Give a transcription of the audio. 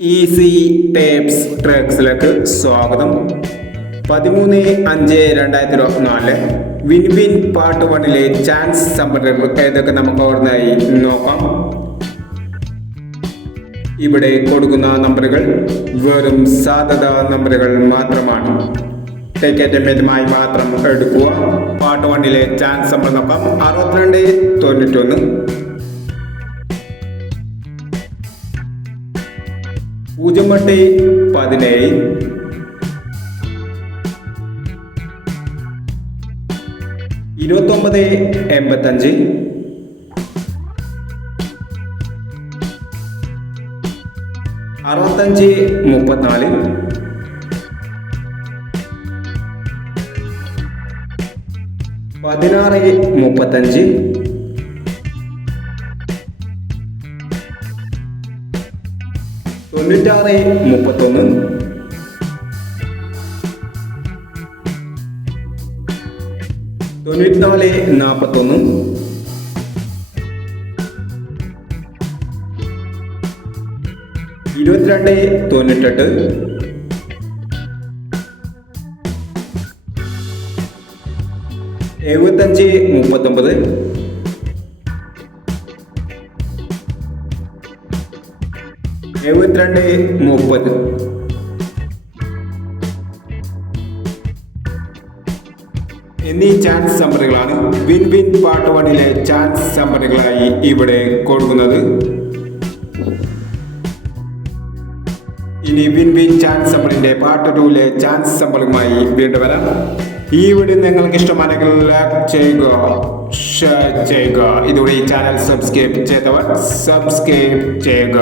Easy tapes ട്രാക്സിലേക്ക് സ്വാഗതം. 13/5/2024 win win part 1 chance സംഭരണങ്ങൾ ഏതൊക്കെ നമുക്ക് ഓർമ്മയായി നോക്കാം. ഇവിടെ കൊടുക്കുന്ന നമ്പറുകൾ വെറും സാധ്യത നമ്പറുകൾ മാത്രമാണ്. ടിക്കറ്റ് മിതമായി മാത്രം എടുക്കുക. പാർട്ട് 1 ചാൻസ് സംഭരണം നോക്കാം. 62-91, 08-17, 29-85, 65-34, 16-35, 96-31, 94-41, 22-98, 75-39, 72-30. എന്നീ ചാൻസ് നമ്പറുകളാണ് വിൻ വിൻ പാർട്ട് 1 ചാൻസ് നമ്പറുകളായി ഇവിടെ കൊടുക്കുന്നത്. ഇനി വിൻ വിൻ ചാൻസ് നമ്പറിന്റെ പാർട്ട് 2 ചാൻസ് നമ്പറുമായി വീണ്ടും വരാം. ഈ വീഡിയോ നിങ്ങൾക്ക് ഇഷ്ടമാണെങ്കിൽ ലൈക്ക് ചെയ്യുക, ഷെയർ ചെയ്യുക. ഇതുവരെ ഈ ചാനൽ സബ്സ്ക്രൈബ് ചെയ്തവർ സബ്സ്ക്രൈബ് ചെയ്യുക.